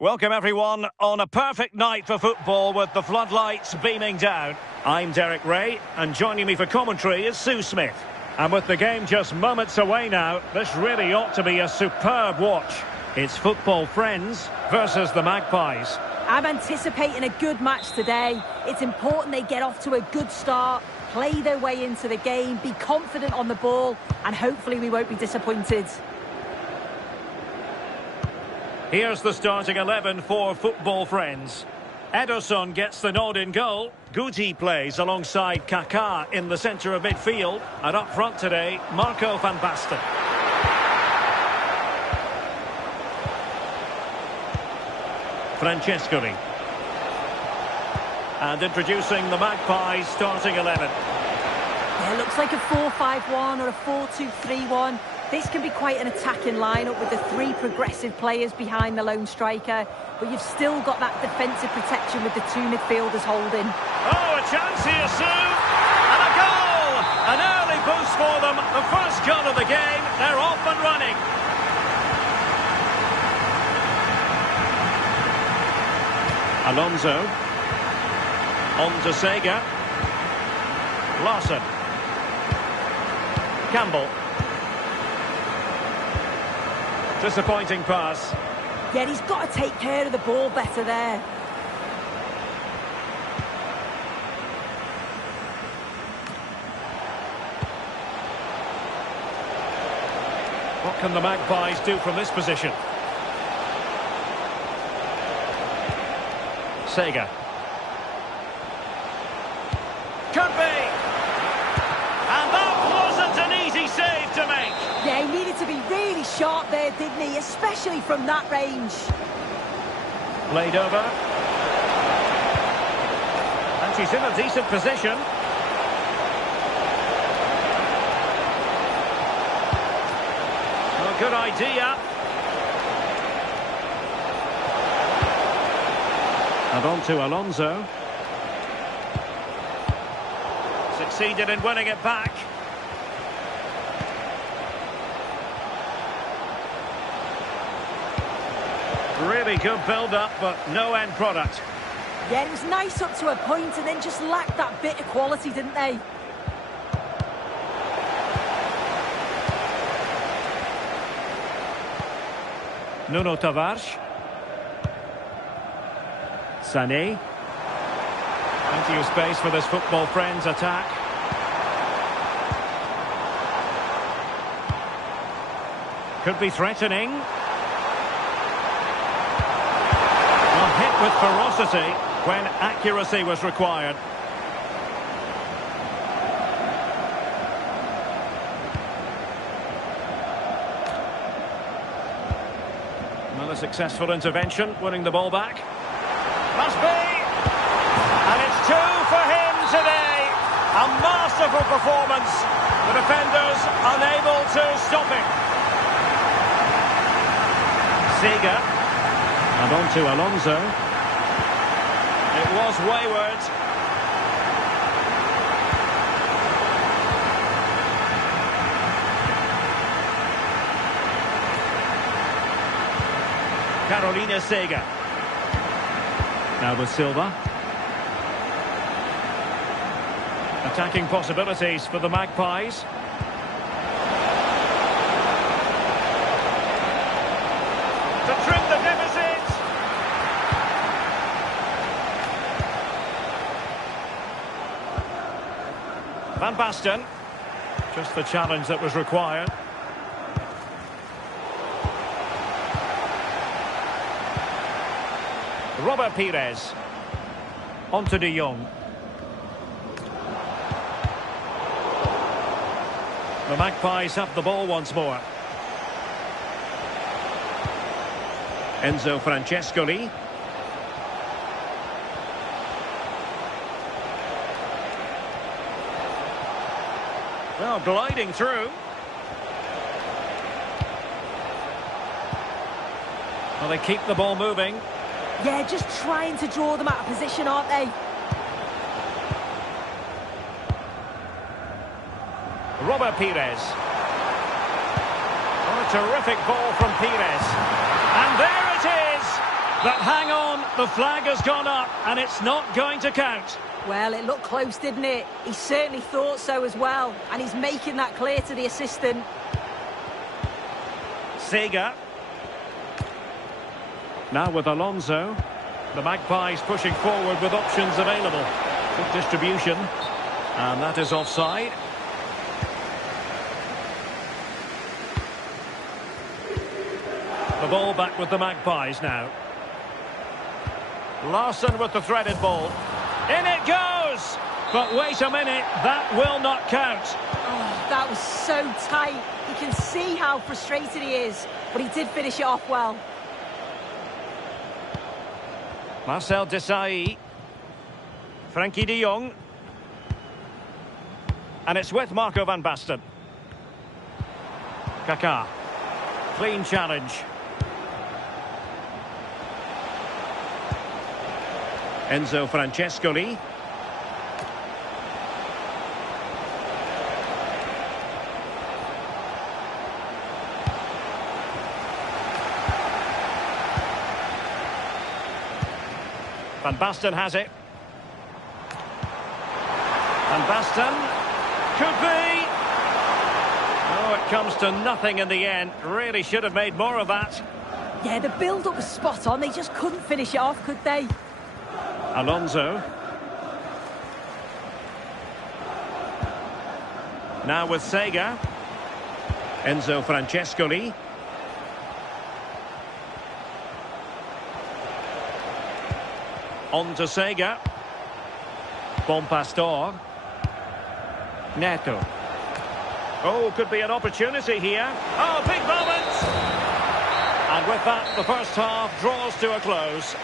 Welcome everyone on a perfect night for football with the floodlights beaming down. I'm Derek Ray and joining me for commentary is Sue Smith. And with the game just moments away now, this really ought to be a superb watch. It's football friends versus the Magpies. I'm anticipating a good match today. It's important they get off to a good start, play their way into the game, be confident on the ball, and hopefully we won't be disappointed. Here's the starting 11 for football friends. Ederson gets the nod in goal. Guti plays alongside Kaká in the centre of midfield. And up front today, Marco van Basten. Francescoli. And introducing the Magpies starting 11. Yeah, it looks like a 4-5-1 or a 4-2-3-1. This can be quite an attacking lineup with the three progressive players behind the lone striker, but you've still got that defensive protection with the two midfielders holding. Oh, a chance here, Sue! And a goal! An early boost for them. The first goal of the game. They're off and running. Alonso. On to Sega. Larson. Campbell. Disappointing pass. Yeah, he's got to take care of the ball better there. What can the Magpies do from this position? Sega. Could be! And that wasn't an easy save to make. Yeah, he needed to be really sharp there, didn't he? Especially from that range. Played over. And she's in a decent position. Well, good idea. And on to Alonso. Succeeded in winning it back. Really good build-up, but no end product. Yeah, it was nice up to a point and then just lacked that bit of quality, didn't they? Nuno Tavares. Seni. Plenty of space for this football friends attack. Could be threatening. Well, hit with ferocity when accuracy was required. Well, a successful intervention, winning the ball back. Must be! And it's two for him today. A masterful performance. The defenders unable to stop him. Sega. And on to Alonso. It was wayward. Carolina Sega. Now with Silva. Attacking possibilities for the Magpies. To trim the deficit. Van Basten. Just the challenge that was required. Robert Pires. On to De Jong. The Magpies have the ball once more. Enzo Francescoli. Well, gliding through. Well, they keep the ball moving. Yeah, just trying to draw them out of position, aren't they? Robert Pires. What a terrific ball from Pires. And there it is! But hang on, the flag has gone up and it's not going to count. Well, it looked close, didn't it? He certainly thought so as well, and he's making that clear to the assistant. Sega. Now with Alonso. The Magpies pushing forward with options available. Good distribution. And that is offside. The ball back with the Magpies now. Larson with the threaded ball. In it goes! But wait a minute, that will not count. Oh, that was so tight. You can see how frustrated he is, but he did finish it off well. Marcel Desailly. Frankie de Jong. And it's with Marco van Basten. Kaká. Clean challenge. Enzo Francescoli. Van Basten has it. Van Basten. Could be. Oh, it comes to nothing in the end. Really should have made more of that. Yeah, the build-up was spot on. They just couldn't finish it off, could they? Alonso. Now with Sega. Enzo Francescoli. On to Sega. Bon Pastor. Neto. Oh, could be an opportunity here. Oh, big moment! And with that, the first half draws to a close.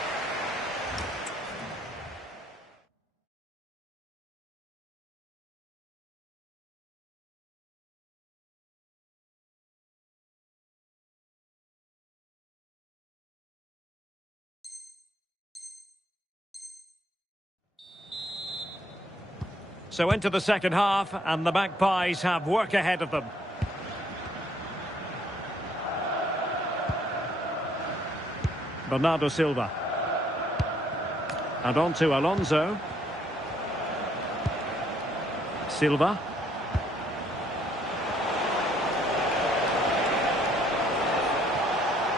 So into the second half, and the Magpies have work ahead of them. Bernardo Silva. And on to Alonso. Silva.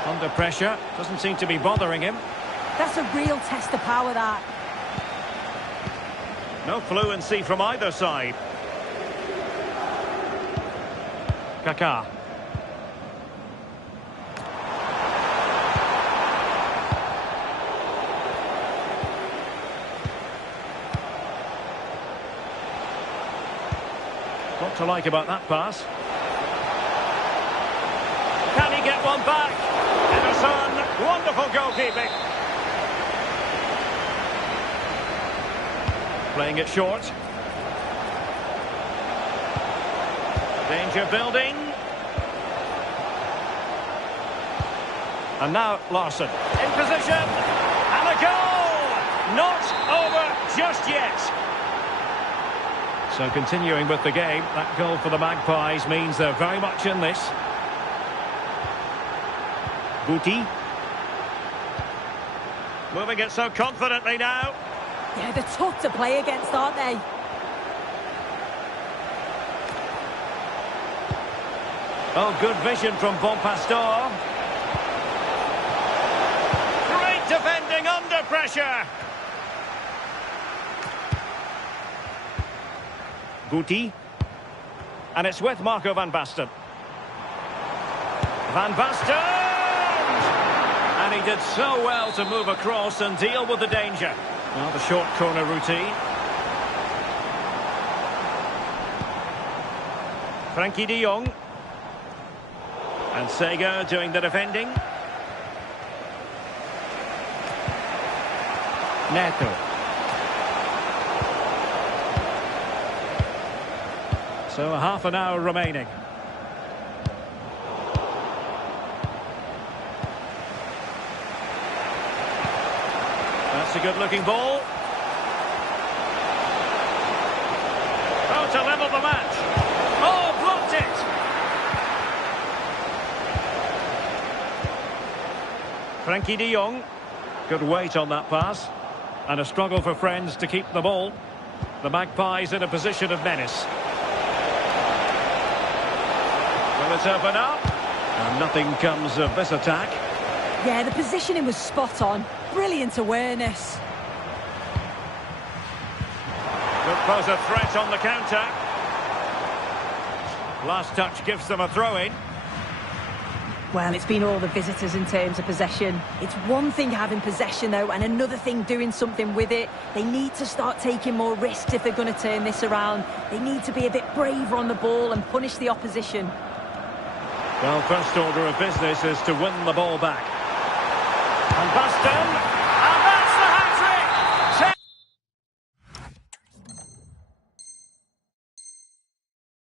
Under pressure, doesn't seem to be bothering him. That's a real test of power, that. No fluency from either side. Kaká. What to like about that pass? Can he get one back? Ederson, wonderful goalkeeping. Playing it short. Danger building. And now Larson in position. And a goal! Not over just yet. So continuing with the game, that goal for the Magpies means they're very much in this. Guti. Moving it so confidently now. Yeah, they're tough to play against, aren't they? Oh, good vision from Bon Pastor. Great defending under pressure. Guti. And it's with Marco van Basten. Van Basten! And he did so well to move across and deal with the danger. Well, the short corner routine. Frankie de Jong. And Sega doing the defending. Neto. So half an hour remaining. That's a good-looking ball. Oh, to level the match. Oh, blocked it. Frankie de Jong. Good weight on that pass. And a struggle for friends to keep the ball. The Magpies in a position of menace. Will it open up? And nothing comes of this attack. Yeah, the positioning was spot on. Brilliant awareness. Could pose a threat on the counter. Last touch gives them a throw-in. Well, it's been all the visitors in terms of possession. It's one thing having possession, though, and another thing doing something with it. They need to start taking more risks if they're going to turn this around. They need to be a bit braver on the ball and punish the opposition. Well, first order of business is to win the ball back. And Baston, and that's the hat-trick!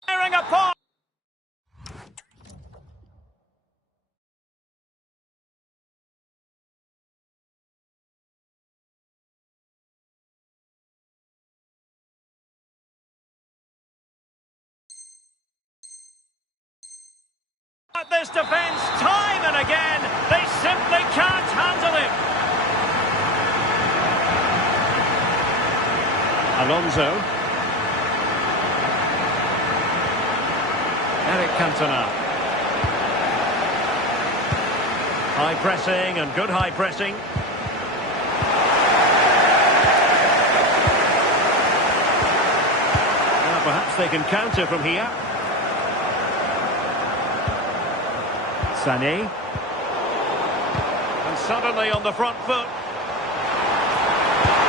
Tearing apart! At this defence, time and again, they simply can't handle him. Alonso. Eric Cantona. High pressing and good high pressing. Well, perhaps they can counter from here. Seni. And suddenly on the front foot.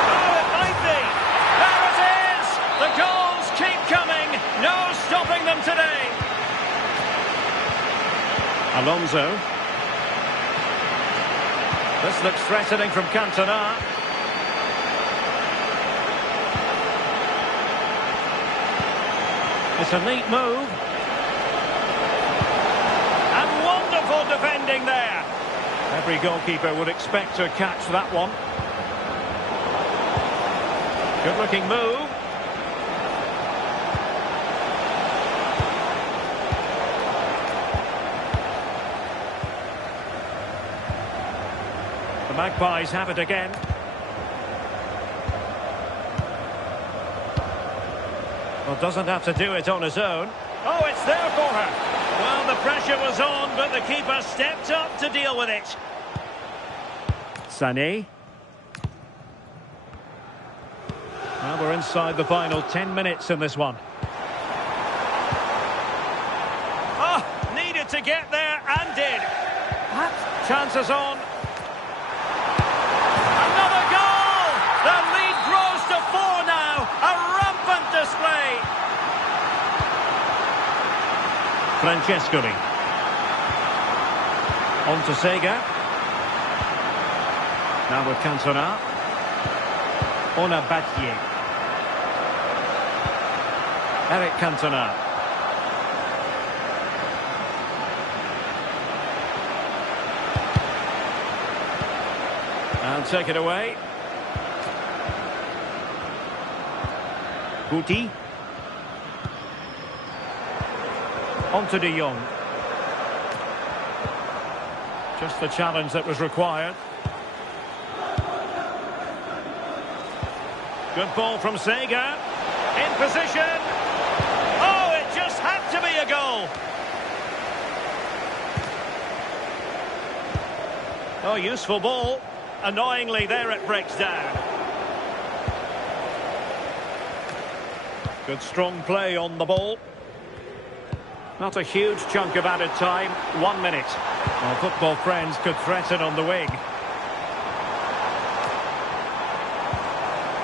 Oh, it might be! There it is! The goals keep coming! No stopping them today! Alonso. This looks threatening from Cantona. It's a neat move. Defending there. Every goalkeeper would expect to catch that one. Good looking move. The Magpies have it again. Well, doesn't have to do it on his own. Oh, it's there for her. Well, the pressure was on, but the keeper stepped up to deal with it. Seni. Now we're inside the final 10 minutes in this one. Oh, needed to get there and did. Chances on. Another goal! The lead grows to 4 now. A rampant display. Francescoli. On to Sega. Now with Cantona. Onabatje. Eric Cantona. And take it away. Guti. On to De Jong. Just the challenge that was required. Good ball from Sega. In position. Oh, it just had to be a goal. Oh, useful ball. Annoyingly, there it breaks down. Good strong play on the ball. Not a huge chunk of added time. 1 minute. Well, football friends could threaten on the wing.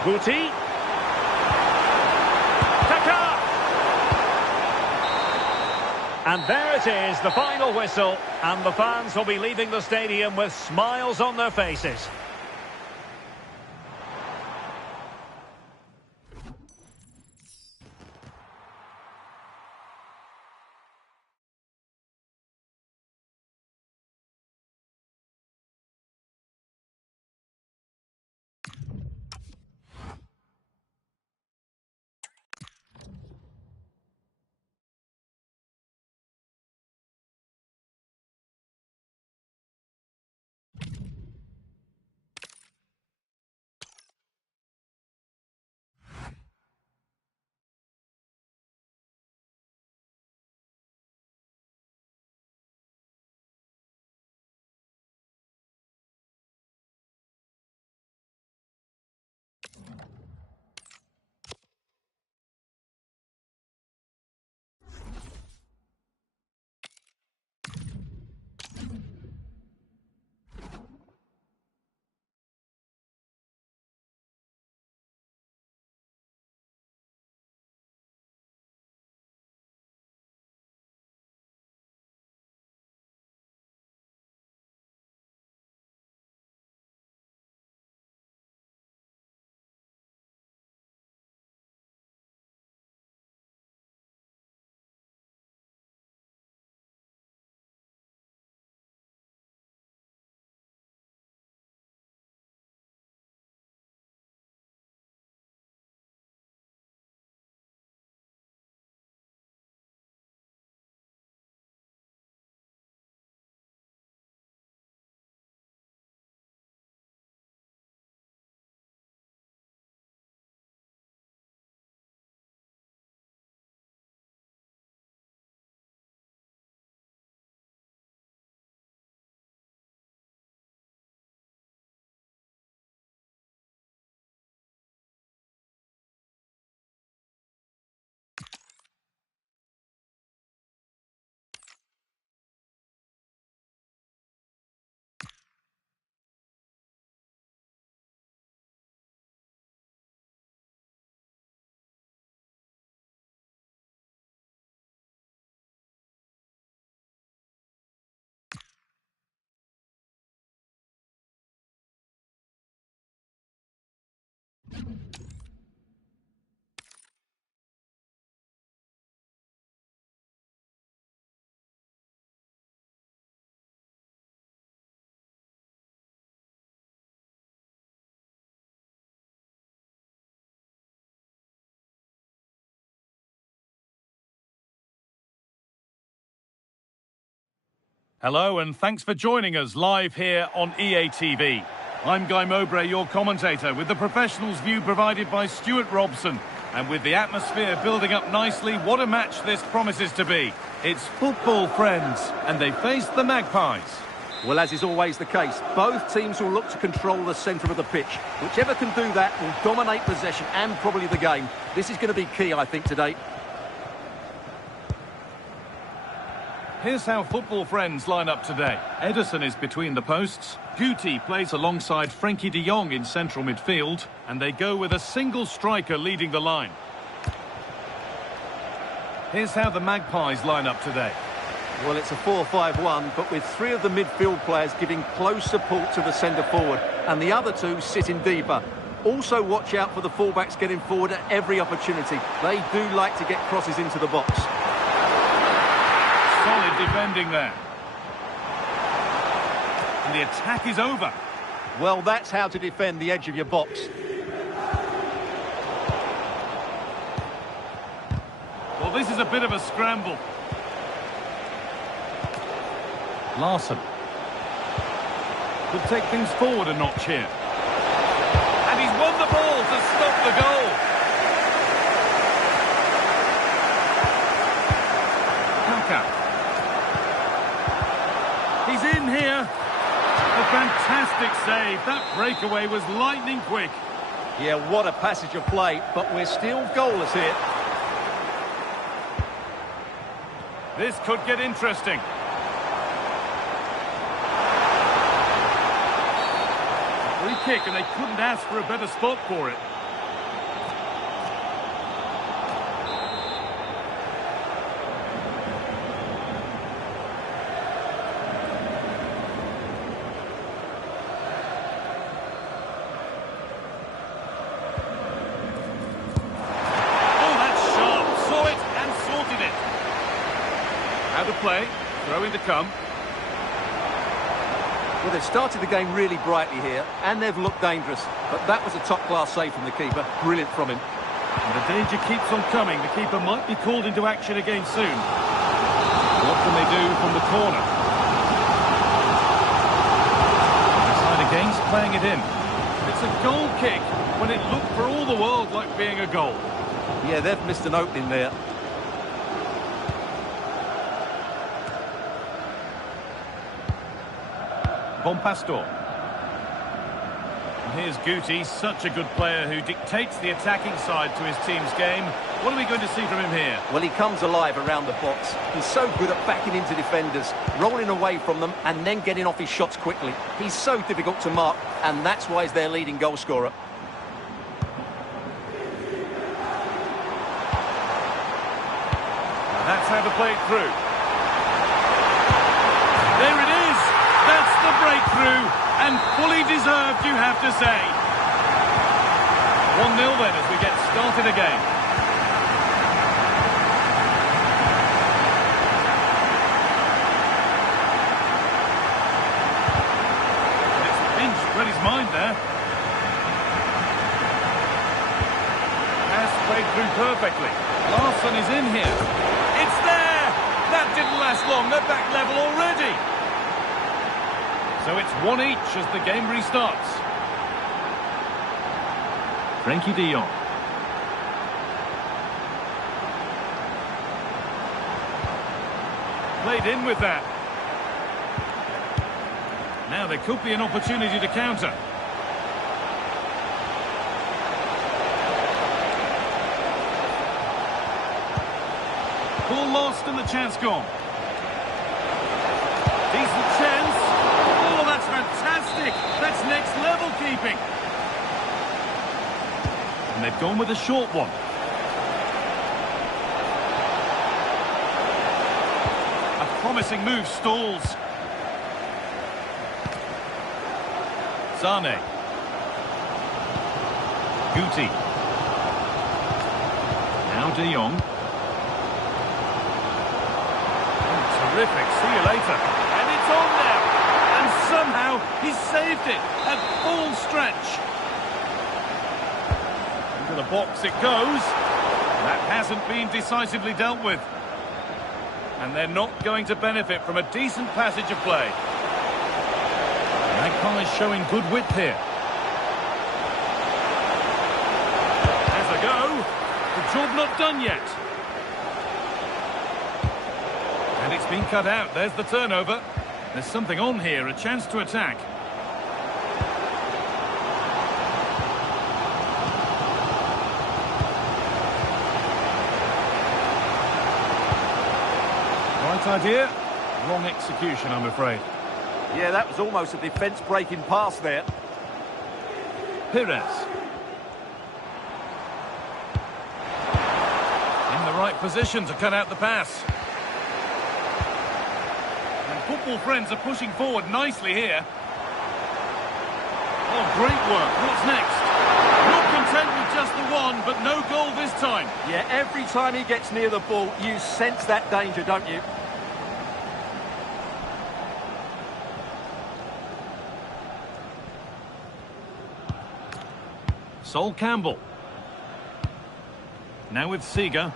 Guti. Taka. And there it is, the final whistle. And the fans will be leaving the stadium with smiles on their faces. Hello and thanks for joining us live here on EA TV. I'm Guy Mowbray, your commentator, with the professionals' view provided by Stuart Robson. And with the atmosphere building up nicely, what a match this promises to be. It's football, friends, and they face the Magpies. Well, as is always the case, both teams will look to control the centre of the pitch. Whichever can do that will dominate possession and probably the game. This is going to be key, I think, today. Here's how football friends line up today. Ederson is between the posts. Guti plays alongside Frankie de Jong in central midfield. And they go with a single striker leading the line. Here's how the Magpies line up today. Well, it's a 4-5-1, but with three of the midfield players giving close support to the centre forward. And the other two sitting deeper. Also watch out for the fullbacks getting forward at every opportunity. They do like to get crosses into the box. Solid defending there. And the attack is over. Well, that's how to defend the edge of your box. Well, this is a bit of a scramble. Larson. Could take things forward a notch here. And he's won the ball to stop the goal. Kaka. He's in here. A fantastic save. That breakaway was lightning quick. Yeah, what a passage of play, but we're still goalless here. This could get interesting. A free kick, and they couldn't ask for a better spot for it. To play, throwing to come. Well, they've started the game really brightly here, and they've looked dangerous. But that was a top-class save from the keeper. Brilliant from him. And the danger keeps on coming. The keeper might be called into action again soon. What can they do from the corner? The side against playing it in. It's a goal kick when it looked for all the world like being a goal. Yeah, they've missed an opening there. Von Pastor. And here's Guti, such a good player who dictates the attacking side to his team's game. What are we going to see from him here? Well, he comes alive around the box. He's so good at backing into defenders, rolling away from them and then getting off his shots quickly. He's so difficult to mark, and that's why he's their leading goal scorer. Now that's how to play it through. There it is! That's the breakthrough, and fully deserved, you have to say. 1-0 then as we get started again. And it's pinched, read his mind there. Pass played through perfectly. Larson is in here. It's there! That didn't last long, they're back level already. So it's 1 each as the game restarts. Frankie de Jong. Played in with that. Now there could be an opportunity to counter. Ball lost and the chance gone. Decent chance. Oh, that's fantastic. That's next level keeping. And they've gone with a short one. A promising move stalls. Sane. Guti. Now De Jong. Oh, terrific. See you later. And it's on now. And somehow he's saved it at full stretch. Into the box it goes. That hasn't been decisively dealt with. And they're not going to benefit from a decent passage of play. Magpie's showing good width here. There's a go. The job not done yet. And it's been cut out. There's the turnover. There's something on here, a chance to attack. Right idea, wrong execution, I'm afraid. Yeah, that was almost a defence-breaking pass there. Pires. In the right position to cut out the pass. And football friends are pushing forward nicely here. Oh, great work. What's next? Not content with just the one, but no goal this time. Yeah, every time he gets near the ball, you sense that danger, don't you? Sol Campbell. Now with Seeger.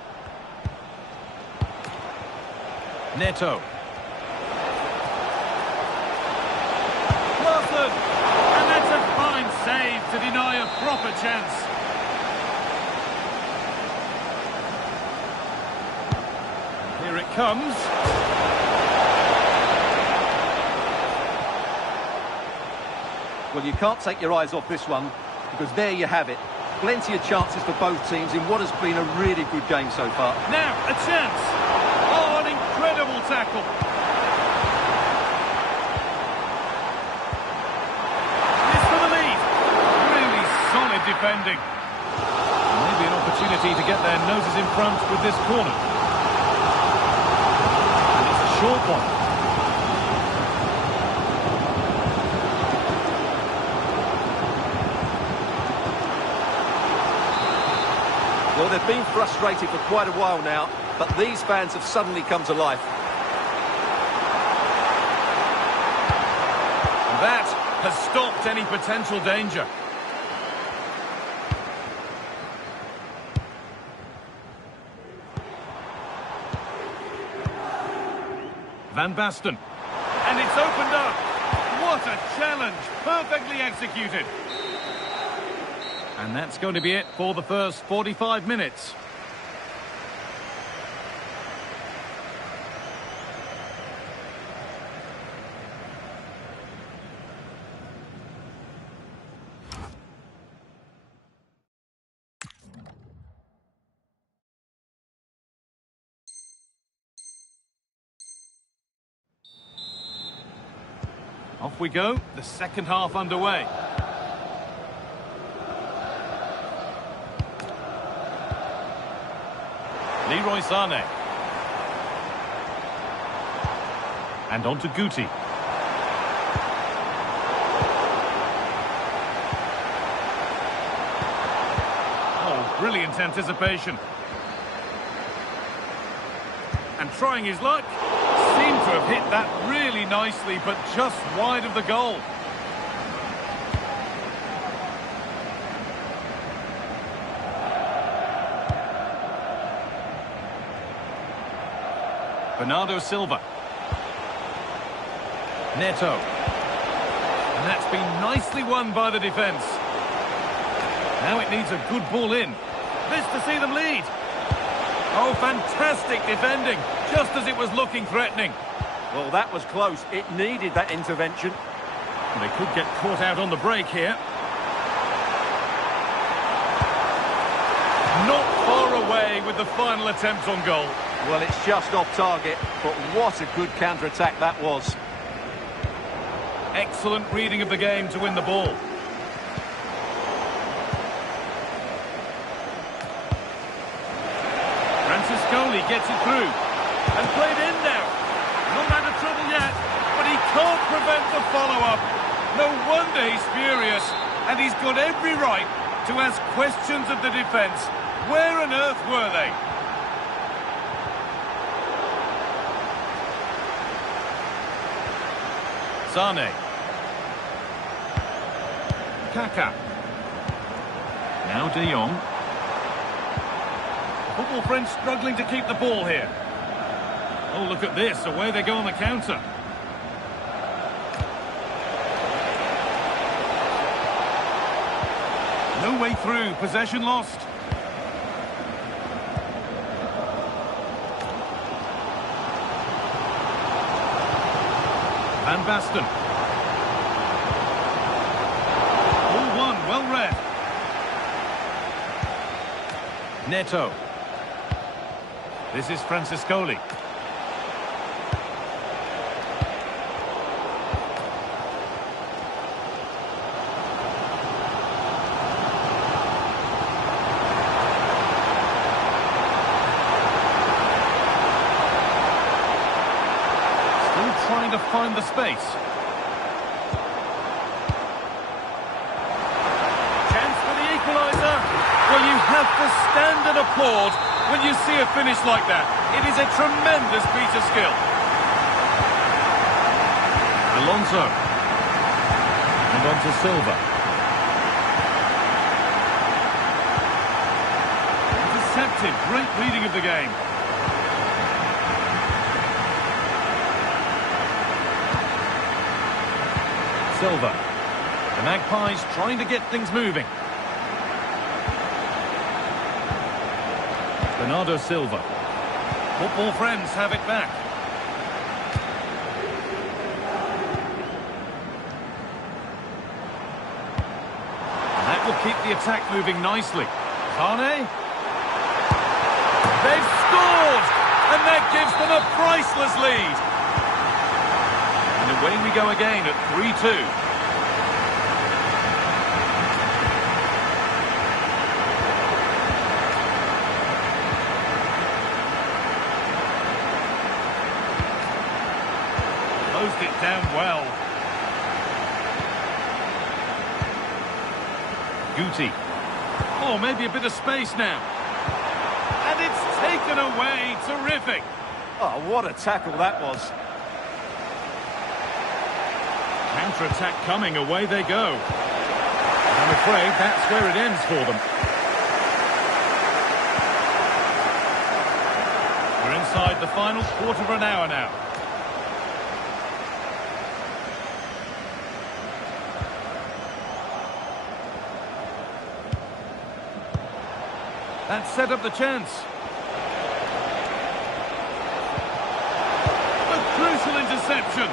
Neto. Larson! And that's a fine save to deny a proper chance. Here it comes. Well, you can't take your eyes off this one, because there you have it. Plenty of chances for both teams in what has been a really good game so far. Now, a chance. Oh, an incredible tackle. This for the lead. Really solid defending. Maybe an opportunity to get their noses in front with this corner. And it's a short one. Well, they've been frustrated for quite a while now, but these fans have suddenly come to life. That has stopped any potential danger. Van Basten. And it's opened up. What a challenge. Perfectly executed. And that's going to be it for the first 45 minutes. Off we go, the second half underway. Leroy Sané. And on to Guti. Oh, brilliant anticipation. And trying his luck. Seemed to have hit that really nicely, but just wide of the goal. Bernardo Silva. Neto. And that's been nicely won by the defence. Now it needs a good ball in. This to see them lead. Oh, fantastic defending, just as it was looking threatening. Well, that was close. It needed that intervention. And they could get caught out on the break here. Not far away with the final attempt on goal. Well, it's just off target, but what a good counter-attack that was. Excellent reading of the game to win the ball. Franciscoli gets it through. And played in now. Not out of trouble yet, but he can't prevent the follow-up. No wonder he's furious, and he's got every right to ask questions of the defence. Where on earth were they? Sane. Kaka. Now De Jong. Football friends struggling to keep the ball here. Oh, look at this. Away they go on the counter. No way through. Possession lost. Van Basten. All one, well read. Neto. This is Franciscoli. Trying to find the space. Chance for the equaliser. Well, you have to stand and applaud when you see a finish like that. It is a tremendous piece of skill. Alonso. And on to Silva. Intercepted. Great reading of the game. Silva. The Magpies trying to get things moving. Bernardo Silva. Football friends have it back. And that will keep the attack moving nicely. Sane. They've scored! And that gives them a priceless lead. And away we go again at 3-2. Closed it down well. Guti. Oh, maybe a bit of space now. And it's taken away. Terrific. Oh, what a tackle that was. Counter-attack coming, away they go. I'm afraid that's where it ends for them. We're inside the final quarter of an hour now. That set up the chance. A crucial interception.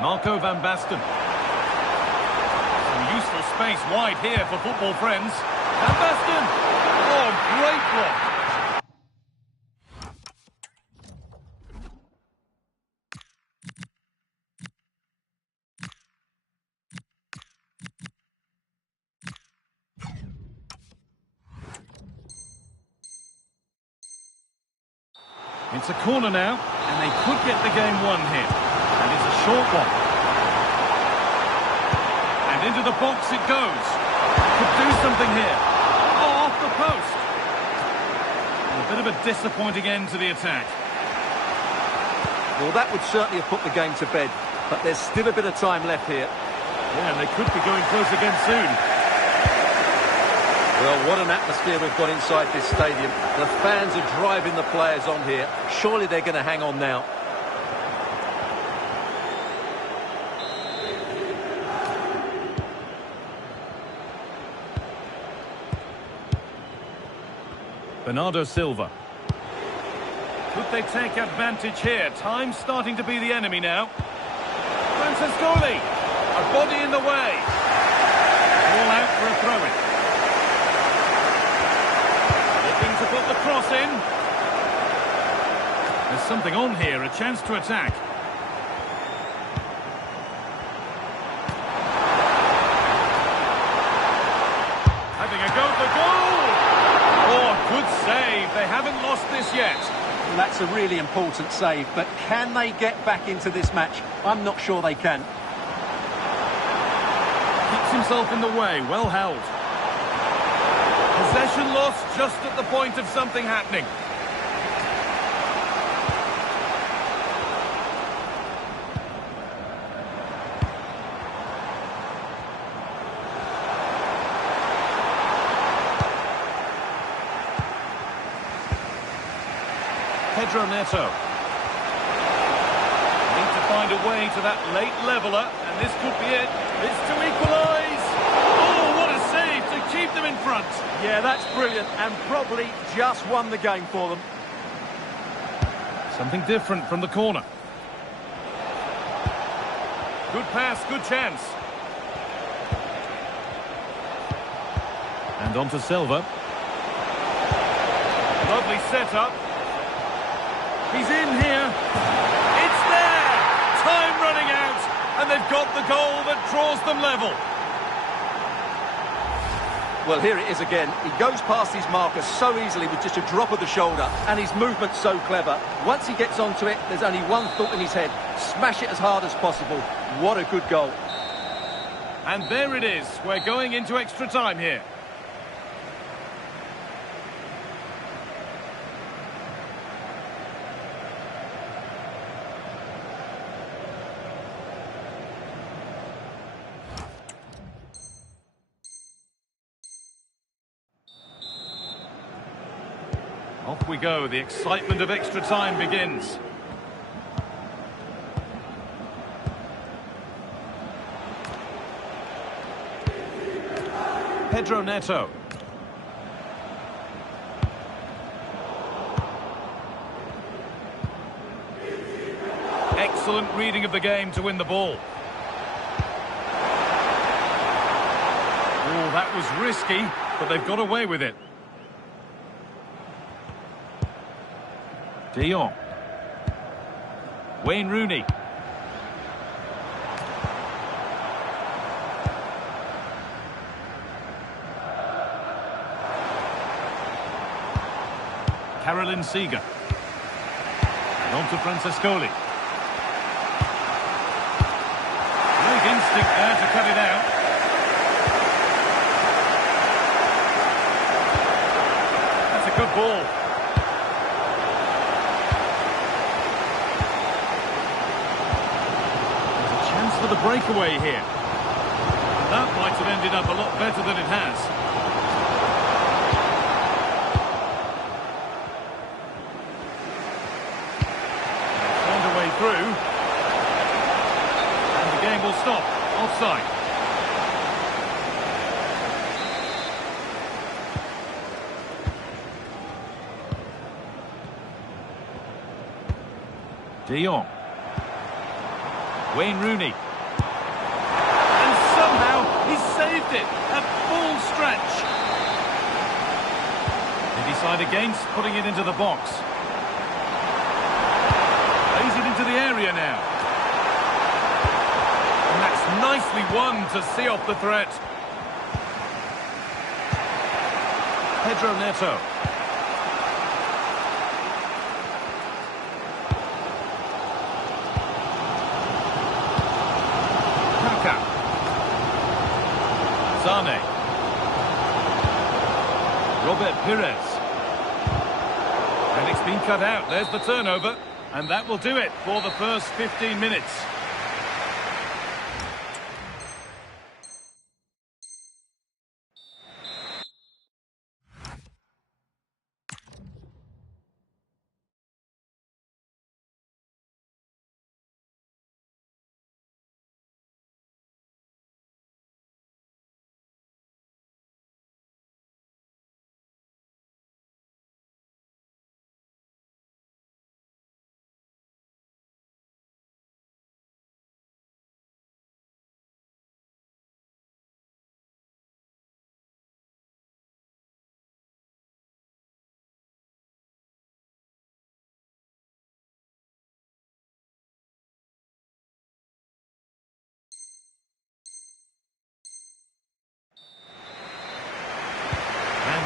Marco van Basten. Some useful space wide here for football friends. Van Basten! Oh, great block. It's a corner now, and they could get the game won here. And it's a short one. And into the box it goes. Could do something here. Oh, off the post. A bit of a disappointing end to the attack. Well, that would certainly have put the game to bed. But there's still a bit of time left here. Yeah, and they could be going close again soon. Well, what an atmosphere we've got inside this stadium. The fans are driving the players on here. Surely they're going to hang on now. Bernardo Silva. Could they take advantage here? Time's starting to be the enemy now. Franciscoli. A body in the way. All out for a throw-in. Looking to put the cross in. There's something on here, a chance to attack. Having a go at the goal! Oh, good save. They haven't lost this yet. That's a really important save, but can they get back into this match? I'm not sure they can. Keeps himself in the way, well held. Possession lost just at the point of something happening. Pedro Neto. Need to find a way to that late leveller, and this could be it. It's to equalise. Oh, what a save to keep them in front. Yeah, that's brilliant, and probably just won the game for them. Something different from the corner. Good pass, good chance. And on to Silva. Lovely setup. He's in here. It's there. Time running out. And they've got the goal that draws them level. Well, here it is again. He goes past his marker so easily with just a drop of the shoulder, and his movement's so clever. Once he gets onto it, there's only one thought in his head. Smash it as hard as possible. What a good goal. And there it is. We're going into extra time here. Off we go, the excitement of extra time begins. Pedro Neto. Excellent reading of the game to win the ball. Oh, that was risky, but they've got away with it. De Jong. Wayne Rooney. Caroline Seeger. And on to Francescoli. Great instinct there to cut it out. That's a good ball. For the breakaway here. That might have ended up a lot better than it has. Found a way through. And the game will stop. Offside. De Jong. Wayne Rooney. He's saved it at full stretch. They decide against putting it into the box. Plays it into the area now. And that's nicely won to see off the threat. Pedro Neto. Sane. Robert Pires. And it's been cut out. There's the turnover. And that will do it for the first 15 minutes.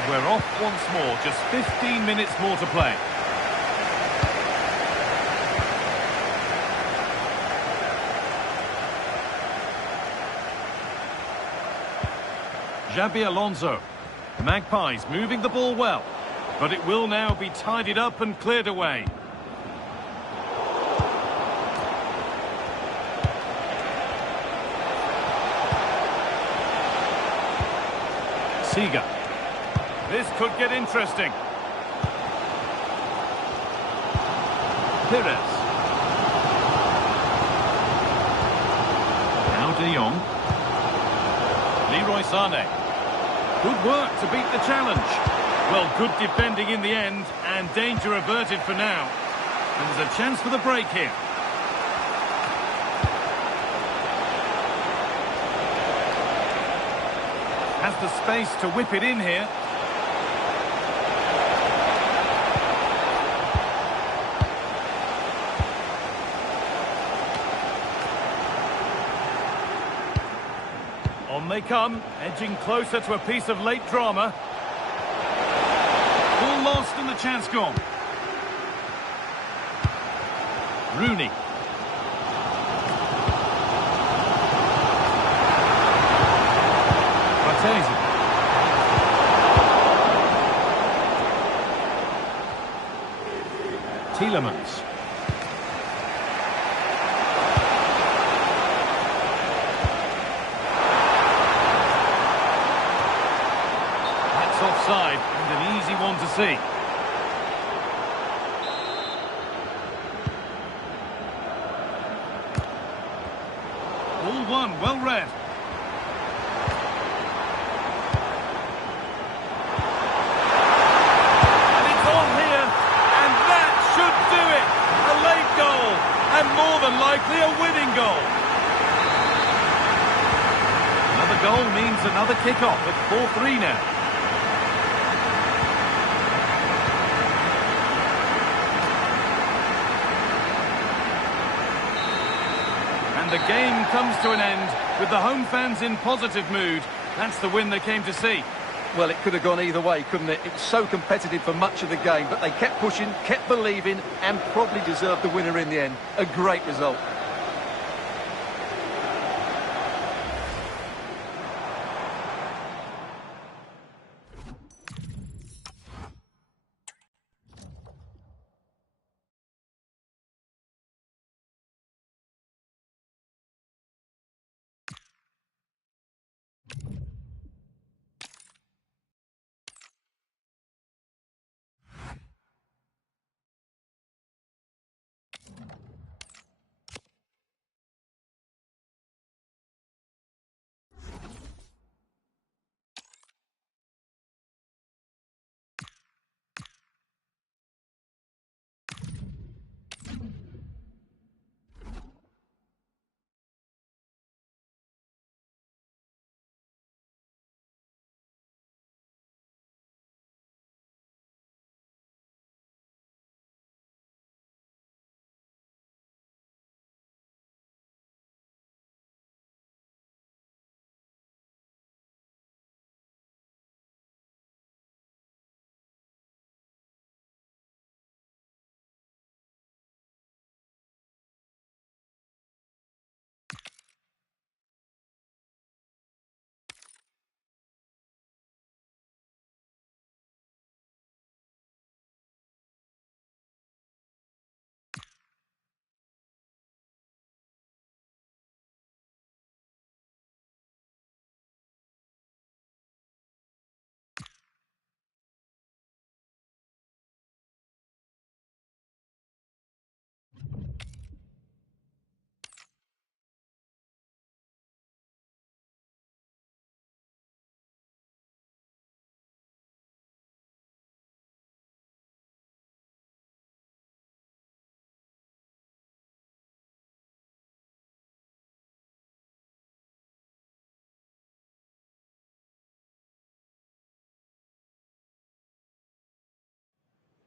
We're off once more, just 15 minutes more to play. Xabi Alonso. The Magpies moving the ball well, but it will now be tidied up and cleared away. Siga. This could get interesting. Pires. Now De Jong. Leroy Sané. Good work to beat the challenge. Well, good defending in the end, and danger averted for now. And there's a chance for the break here. Has the space to whip it in here. On they come, edging closer to a piece of late drama. Ball lost and the chance gone. Rooney. Tielemans. That's offside and an easy one to see. All one, well read. More than likely a winning goal. Another goal means another kick-off at 4-3 now. And the game comes to an end with the home fans in positive mood. That's the win they came to see. Well, it could have gone either way, couldn't it? It was so competitive for much of the game, but they kept pushing, kept believing, and probably deserved the winner in the end. A great result.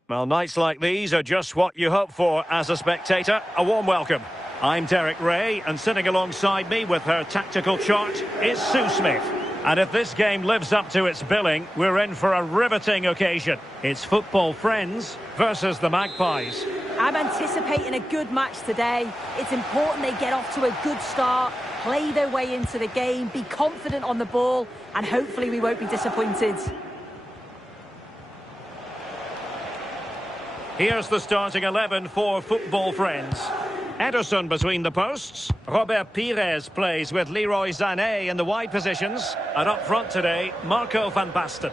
Well, nights like these are just what you hope for as a spectator. A warm welcome. I'm Derek Ray, and sitting alongside me with her tactical chart is Sue Smith. And if this game lives up to its billing, we're in for a riveting occasion. It's football friends versus the Magpies. I'm anticipating a good match today. It's important they get off to a good start. play their way into the game, be confident on the ball, and hopefully we won't be disappointed. Here's the starting 11 for Football Friends. Ederson between the posts. Robert Pires plays with Leroy Sané in the wide positions. And up front today, Marco van Basten.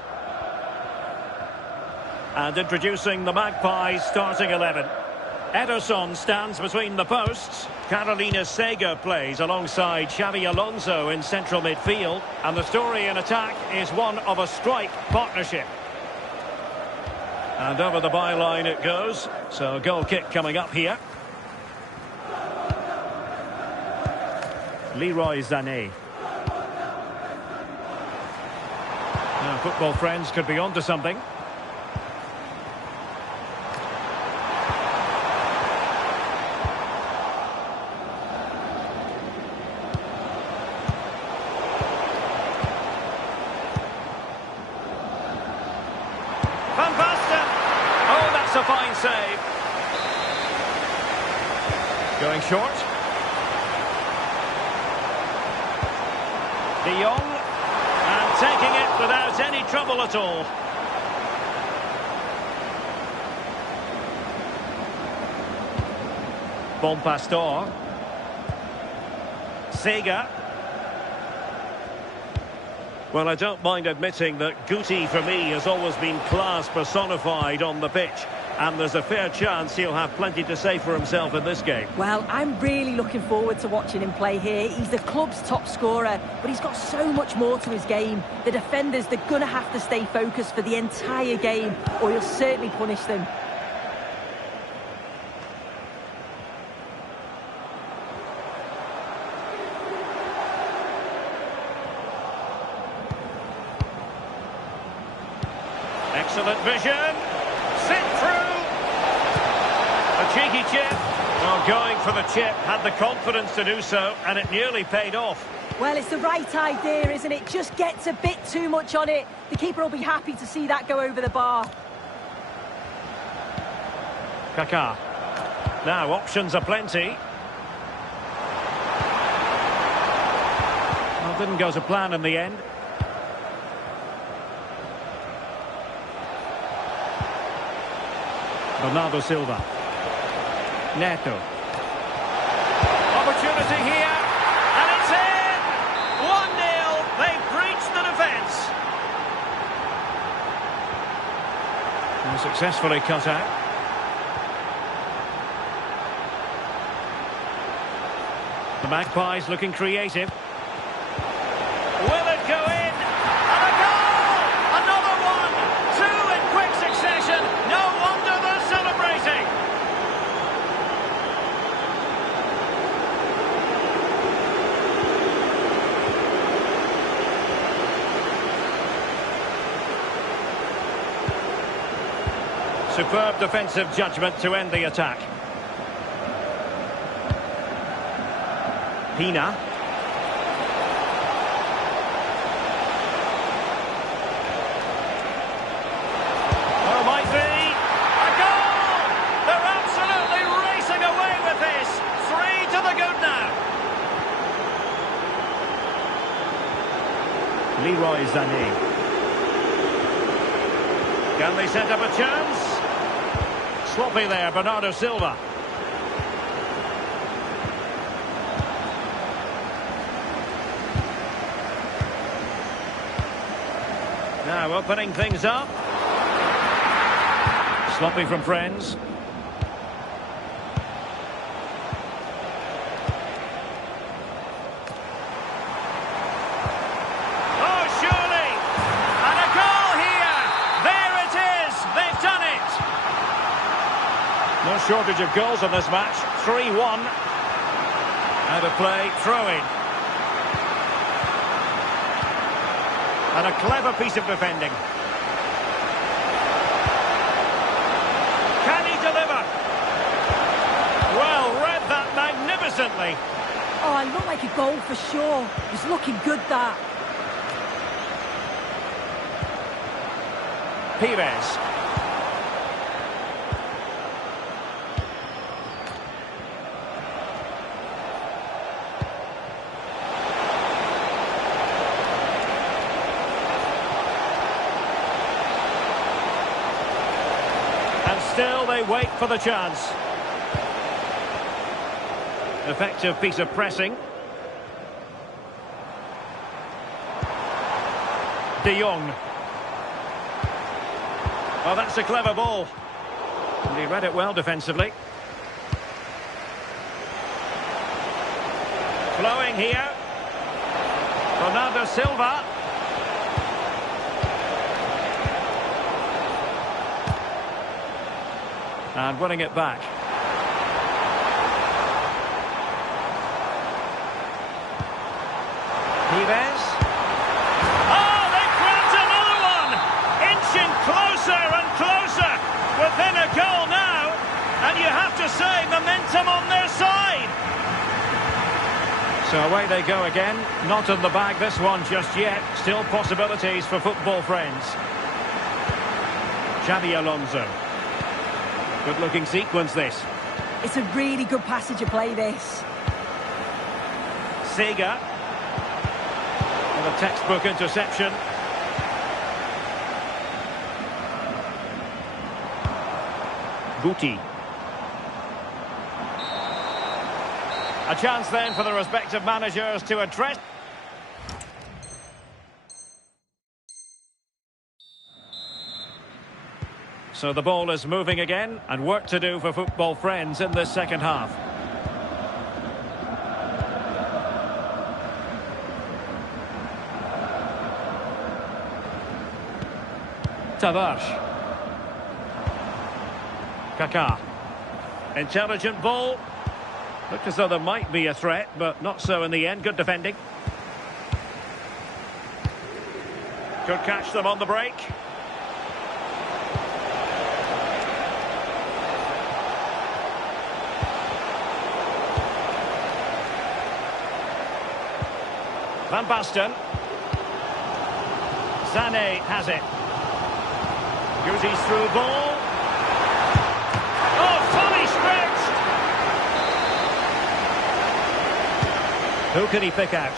And introducing the Magpies starting 11. Ederson stands between the posts. Carolina Sega plays alongside Xavi Alonso in central midfield. And the story in attack is one of a strike partnership. And over the byline it goes. So a goal kick coming up here. Leroy Sané. Now, Football Friends could be onto something. Van Basten! Oh, that's a fine save. Going short. De Jong, and taking it without any trouble at all. Bon Pastor. Sega. Well, I don't mind admitting that Guti, for me, has always been class personified on the pitch. And there's a fair chance he'll have plenty to say for himself in this game. Well, I'm really looking forward to watching him play here. He's the club's top scorer, but he's got so much more to his game. The defenders, they're going to have to stay focused for the entire game, or he'll certainly punish them. Excellent vision. Sit through. A cheeky chip. Well, going for the chip, had the confidence to do so, and it nearly paid off. Well, it's the right idea, isn't it? Just gets a bit too much on it. The keeper will be happy to see that go over the bar. Kaká. Now, options are plenty. Well, didn't go to plan in the end. Bernardo Silva. Neto. Opportunity here, and it's in! 1-0, they've breached the defence. And successfully cut out. The Magpies looking creative. Will it go in? And a goal! Another one! Two in quick succession. No wonder they're celebrating. Superb defensive judgment to end the attack. Pina. Oh, might be. A goal! They're absolutely racing away with this. 3 to the good now. Leroy Sané. Can they set up a chance? Sloppy there, Bernardo Silva. Now opening things up. Sloppy from friends. Oh, surely! And a goal here! There it is! They've done it! No shortage of goals on this match. 3-1. Out of play, throw-in. And a clever piece of defending. Can he deliver? Well, read that magnificently. Oh, it looked like a goal for sure. He's looking good, that. Pires. they wait for the chance. Effective piece of pressing. De Jong. Well, that's a clever ball. And he read it well defensively. Flowing here. Bernardo Silva. And winning it back. Neves. Oh, they grabbed another one! Inching closer and closer. Within a goal now. And you have to say, momentum on their side. So away they go again. Not in the bag this one just yet. Still possibilities for football friends. Xabi Alonso. Good looking sequence this. It's a really good passage of play this. Sega. And a textbook interception. Guti. A chance then for the respective managers to address. So the ball is moving again, and work to do for football friends in this second half. Tavares. Kaká. Intelligent ball. Looked as though there might be a threat, but not so in the end. Good defending. Could catch them on the break. Van Basten. Seni has it. Guti's through ball. Oh, fully stretched. Who can he pick out?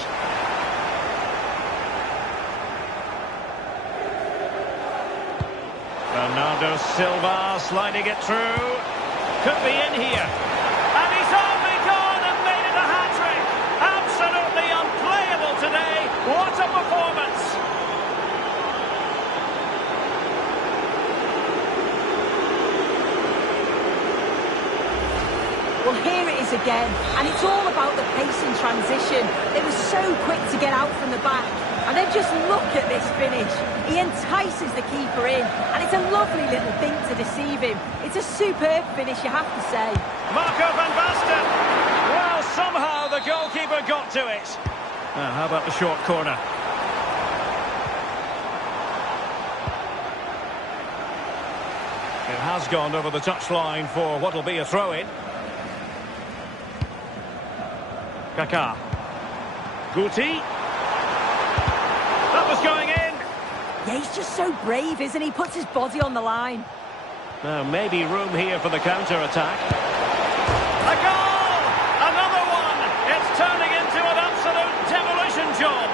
Bernardo Silva sliding it through. Could be in here. And he's only gone and made it a hat-trick. Absolutely unplayable today. What a performance. Well, here it is again, and it's all about the pace in transition. They were so quick to get out from the back, and then just look at this finish. He entices the keeper in, and it's a lovely little thing to deceive him. It's a superb finish, you have to say. Marco van Basten. Well, somehow the goalkeeper got to it. Now, how about the short corner? It has gone over the touchline for what will be a throw-in. Kaká. Guti. That was going in. Yeah, he's just so brave, isn't he? Puts his body on the line. Now, maybe room here for the counter-attack. A goal! Another one! It's turning into an absolute demolition job.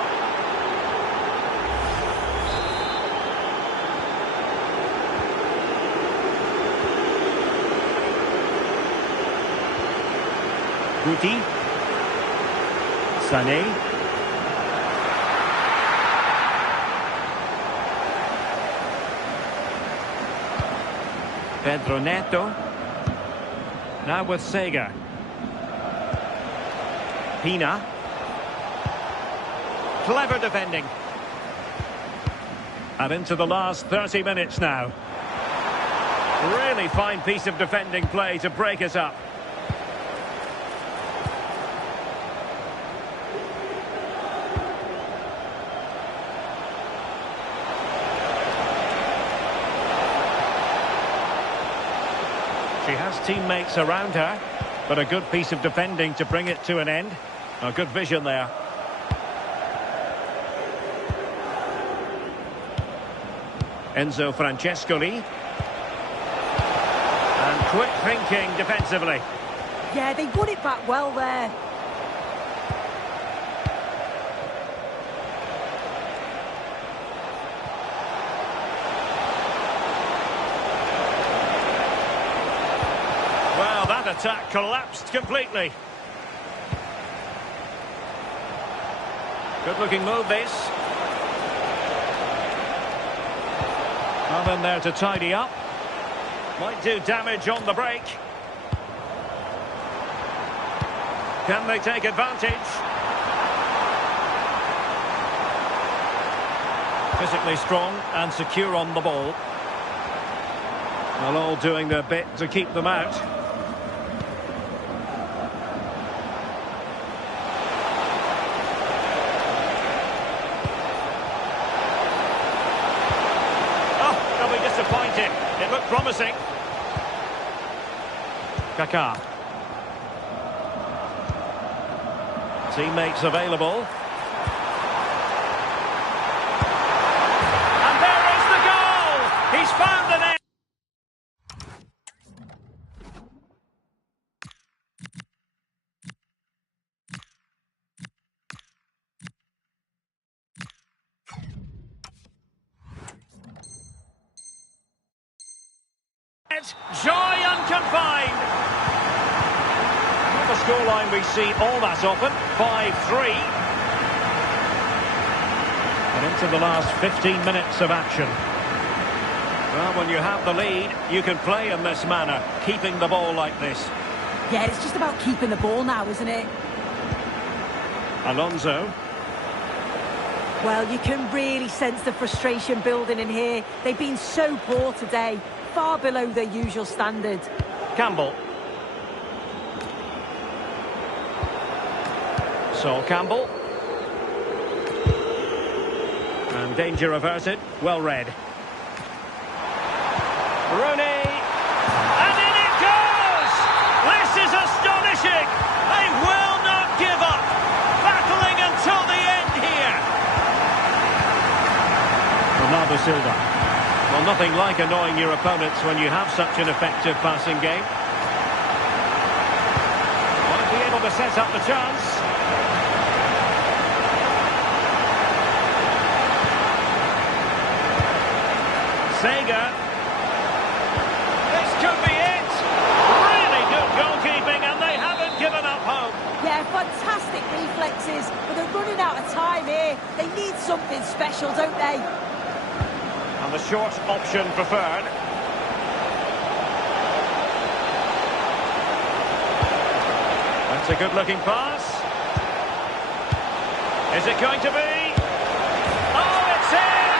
Guti. Seni. Pedro Neto. Now with Sega. Pina. Clever defending. And into the last 30 minutes now. Really fine piece of defending play to break us up. She has teammates around her, but a good piece of defending to bring it to an end. A good vision there. Enzo Francescoli. And quick thinking defensively. Yeah, they won it back well there. attack collapsed completely. Good looking move this. Nothing there to tidy up. Might do damage on the break. Can they take advantage? Physically strong and secure on the ball. Well, all doing their bit to keep them out. Oh, they'll be disappointed. It looked promising. Kaká. Teammates available. And there is the goal! He's found the net! Joy unconfined! Not the scoreline we see all that often, 5-3. And into the last 15 minutes of action. Well, when you have the lead, you can play in this manner, keeping the ball like this. Yeah, it's just about keeping the ball now, isn't it? Alonso. Well, you can really sense the frustration building in here. They've been so poor today, far below their usual standard. Campbell. Sol Campbell. And danger averted. Well read. Rooney. And in it goes! This is astonishing! They will not give up! Battling until the end here! Bernardo Silva. Well, nothing like annoying your opponents when you have such an effective passing game. Won't be able to set up the chance. Sega. This could be it. Really good goalkeeping, and they haven't given up hope. Yeah, fantastic reflexes, but they're running out of time here. They need something special, don't they? And the short option preferred. That's a good-looking pass. Is it going to be? Oh, it's in!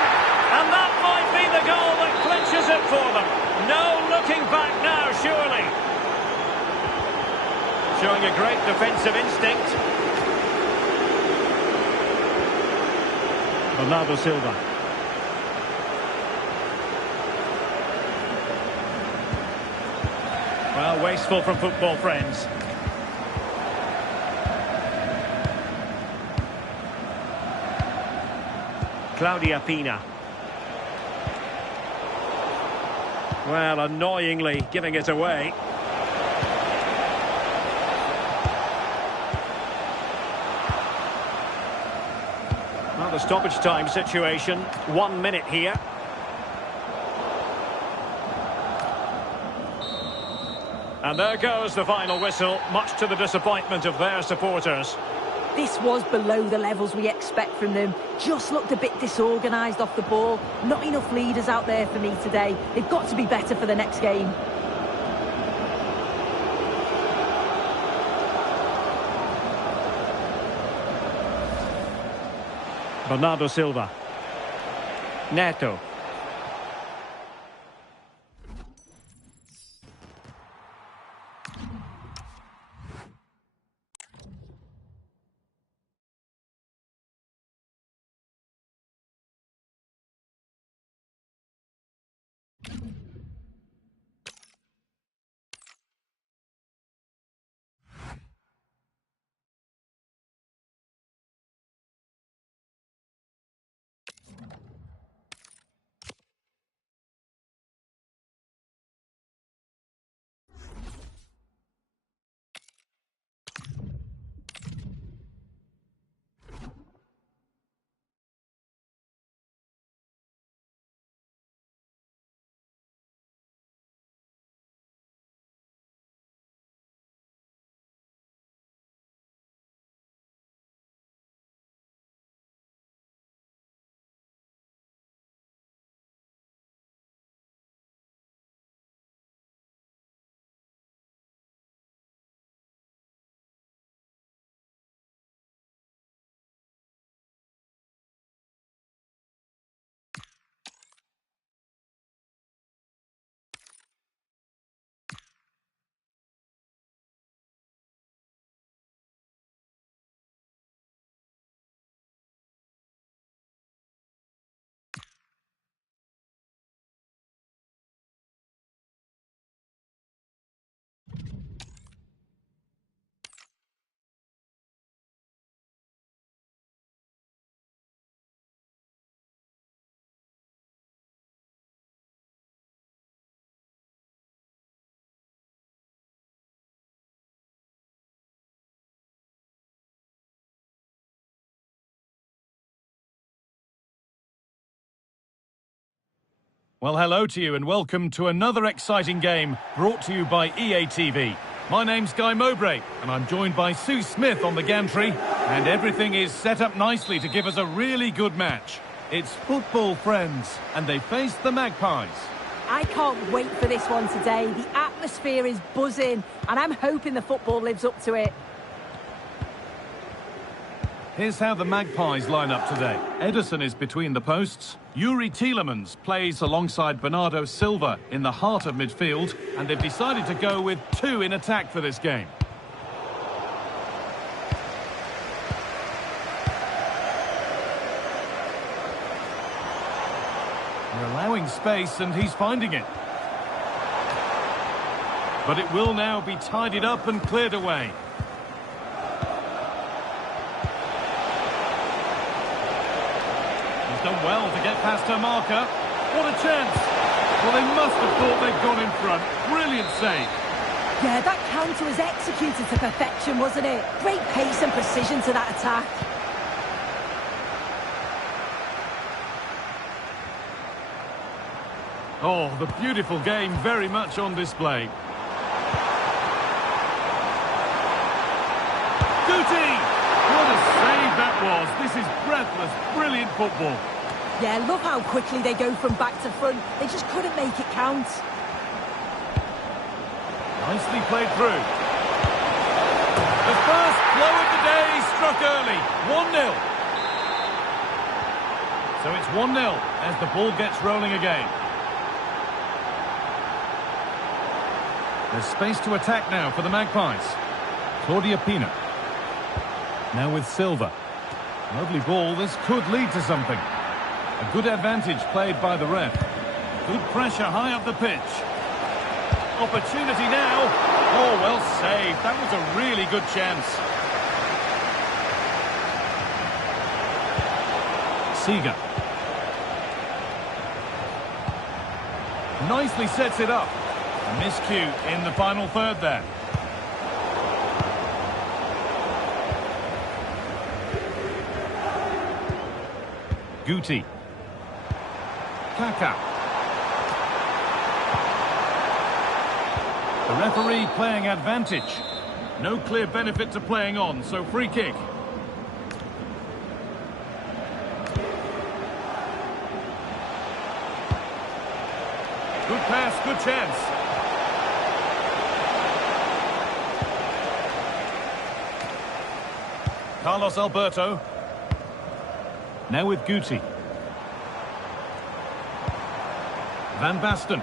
And that might be the goal that clinches it for them. No looking back now, surely. Showing a great defensive instinct. Bernardo Silva. Well, wasteful from football friends. Claudia Pina. Well, annoyingly giving it away. Well, the stoppage time situation. 1 minute here. And there goes the final whistle, much to the disappointment of their supporters. This was below the levels we expect from them. Just looked a bit disorganised off the ball. Not enough leaders out there for me today. They've got to be better for the next game. Bernardo Silva. Neto. Well, hello to you and welcome to another exciting game brought to you by EA TV. My name's Guy Mowbray and I'm joined by Sue Smith on the gantry, and everything is set up nicely to give us a really good match. It's football, friends, and they face the Magpies. I can't wait for this one today. The atmosphere is buzzing and I'm hoping the football lives up to it. Here's how the Magpies line up today. Ederson is between the posts. Yuri Tielemans plays alongside Bernardo Silva in the heart of midfield, and they've decided to go with two in attack for this game. They're allowing space and he's finding it. But it will now be tidied up and cleared away. Done well to get past her marker. What a chance! Well, they must have thought they'd gone in front. Brilliant save. Yeah, that counter was executed to perfection, wasn't it? Great pace and precision to that attack. Oh, the beautiful game very much on display. Guti! What a save that was. This is breathless, brilliant football. Yeah, love how quickly they go from back to front. They just couldn't make it count. Nicely played through. The first blow of the day struck early. 1-0. So it's 1-0 as the ball gets rolling again. There's space to attack now for the Magpies. Claudia Pina. Now with Silva. Lovely ball, this could lead to something. A good advantage played by the ref. Good pressure high up the pitch. Opportunity now. Oh, well saved. That was a really good chance. Seeger. Nicely sets it up. A miscue in the final third there. Guti. Kaka. The referee playing advantage. No clear benefit to playing on, so free kick. Good pass, good chance. Carlos Alberto. Now with Guti. Van Basten.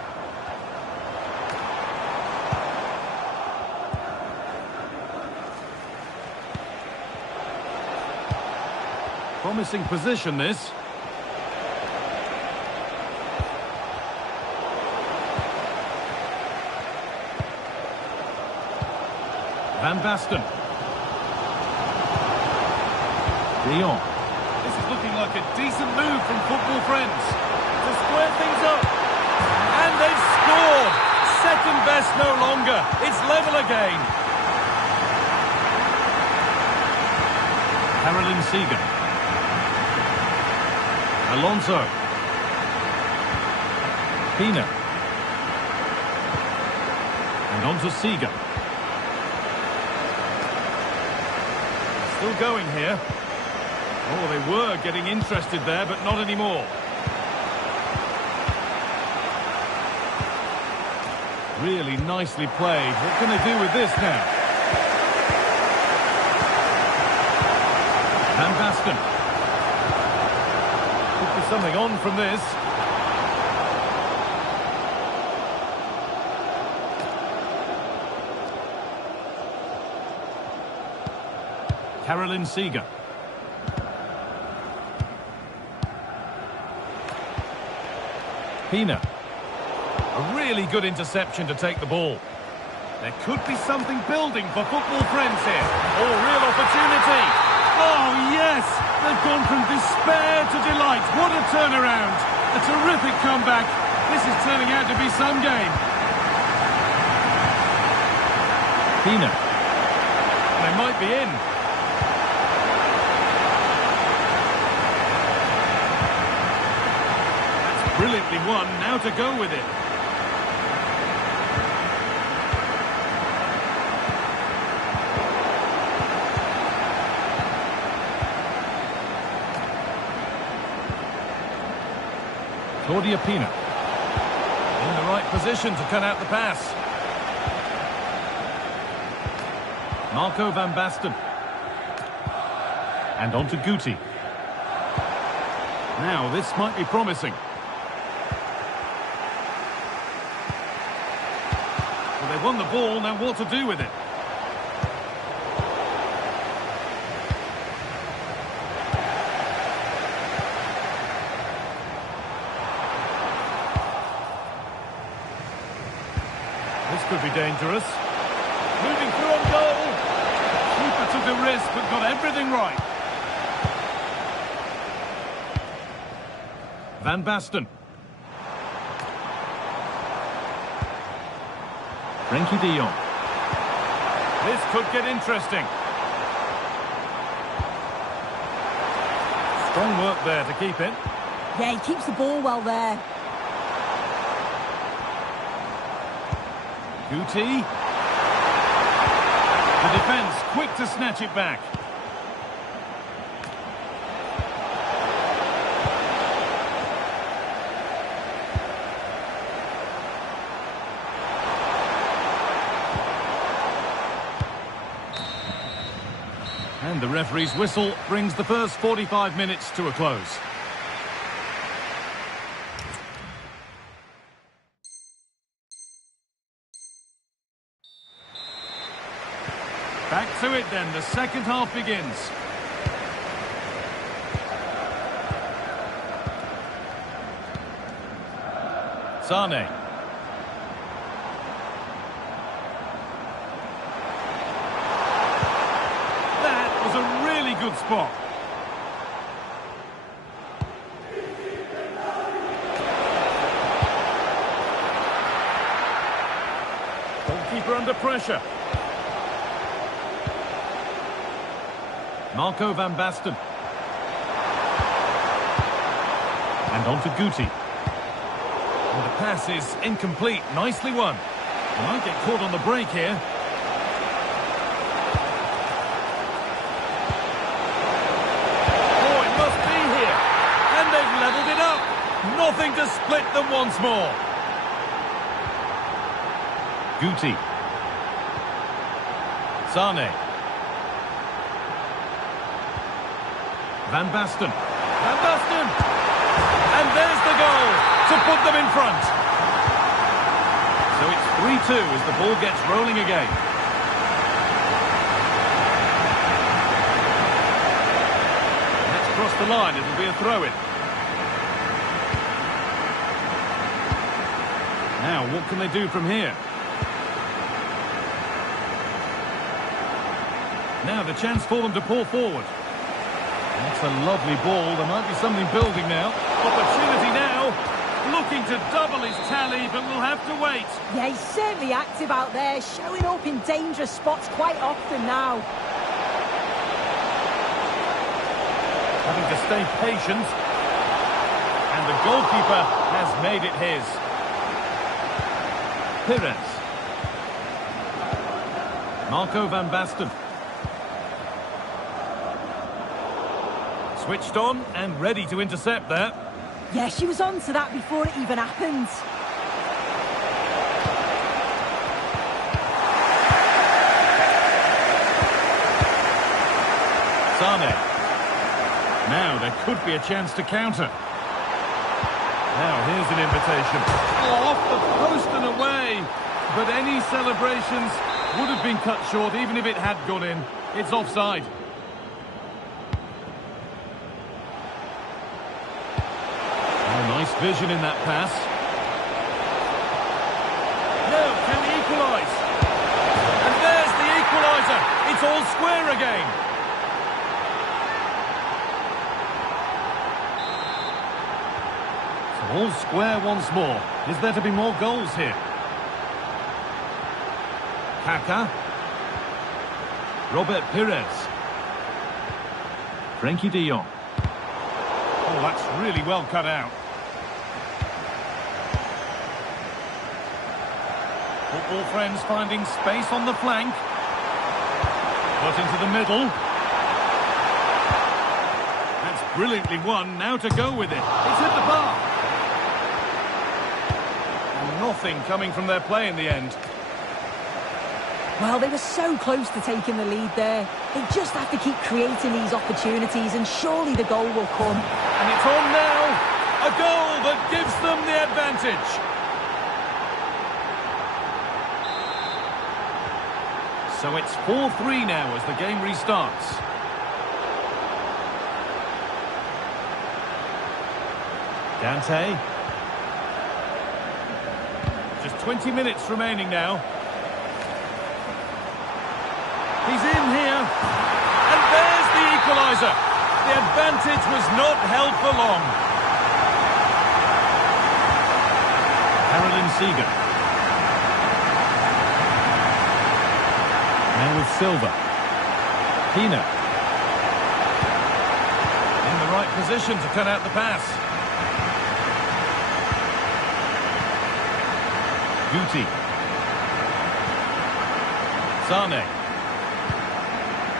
Promising position, this. Van Basten. De Jong. This is looking like a decent move from football friends to square things up. And they've scored! Second best no longer. It's level again. Caroline Seeger. Alonso. Pina. And on to Seeger. Still going here. Oh, they were getting interested there, but not anymore. Really nicely played. What can they do with this now? Van Basten. Could be something on from this. Caroline Seeger. Pina. A really good interception to take the ball. There could be something building for football friends here. Oh, real opportunity. Oh, yes. They've gone from despair to delight. What a turnaround. A terrific comeback. This is turning out to be some game. Pina. They might be in. Brilliantly won, now to go with it. Claudia Pina. In the right position to cut out the pass. Marco van Basten. And on to Guti. Now, this might be promising. Well, they've won the ball, now what to do with it? This could be dangerous. Moving through on goal. Keeper took a risk, but got everything right. Van Basten. Frenkie de Jong. This could get interesting. Strong work there to keep it. Yeah, he keeps the ball well there. Guti. The defence quick to snatch it back. And the referee's whistle brings the first 45 minutes to a close. Back to it then, the second half begins. Sane. That was a really good spot. Goalkeeper under pressure. Marco van Basten. And on to Guti. And the pass is incomplete. Nicely won. He might get caught on the break here. Oh, it must be here. And they've levelled it up. Nothing to split them once more. Guti. Sane. Van Basten. Van Basten! And there's the goal to put them in front. So it's 3-2 as the ball gets rolling again. Let's cross the line. It'll be a throw-in. Now, what can they do from here? Now the chance for them to pull forward. That's a lovely ball. There might be something building now. Opportunity now. Looking to double his tally, but we'll have to wait. Yeah, he's certainly active out there, showing up in dangerous spots quite often now. Having to stay patient. And the goalkeeper has made it his. Pires. Marco van Basten. Switched on and ready to intercept there. Yeah, she was on to that before it even happened. Sane. Now there could be a chance to counter. Now here's an invitation. Oh, off the post and away. But any celebrations would have been cut short even if it had gone in. It's offside. Nice vision in that pass. Now, can he equalise? And there's the equaliser. It's all square again. So all square once more. Is there to be more goals here? Kaka. Robert Pires. Frenkie de Jong. Oh, that's really well cut out. Football friends finding space on the flank. Got into the middle. That's brilliantly won. Now to go with it. It's hit the bar. And nothing coming from their play in the end. Well, they were so close to taking the lead there. They just have to keep creating these opportunities and surely the goal will come. And it's on now. A goal that gives them the advantage. So it's 4-3 now as the game restarts. Dante. Just 20 minutes remaining now. He's in here. And there's the equaliser. The advantage was not held for long. Carolyn Seeger. Now with Silva. Pina. In the right position to cut out the pass. Guti. Sane.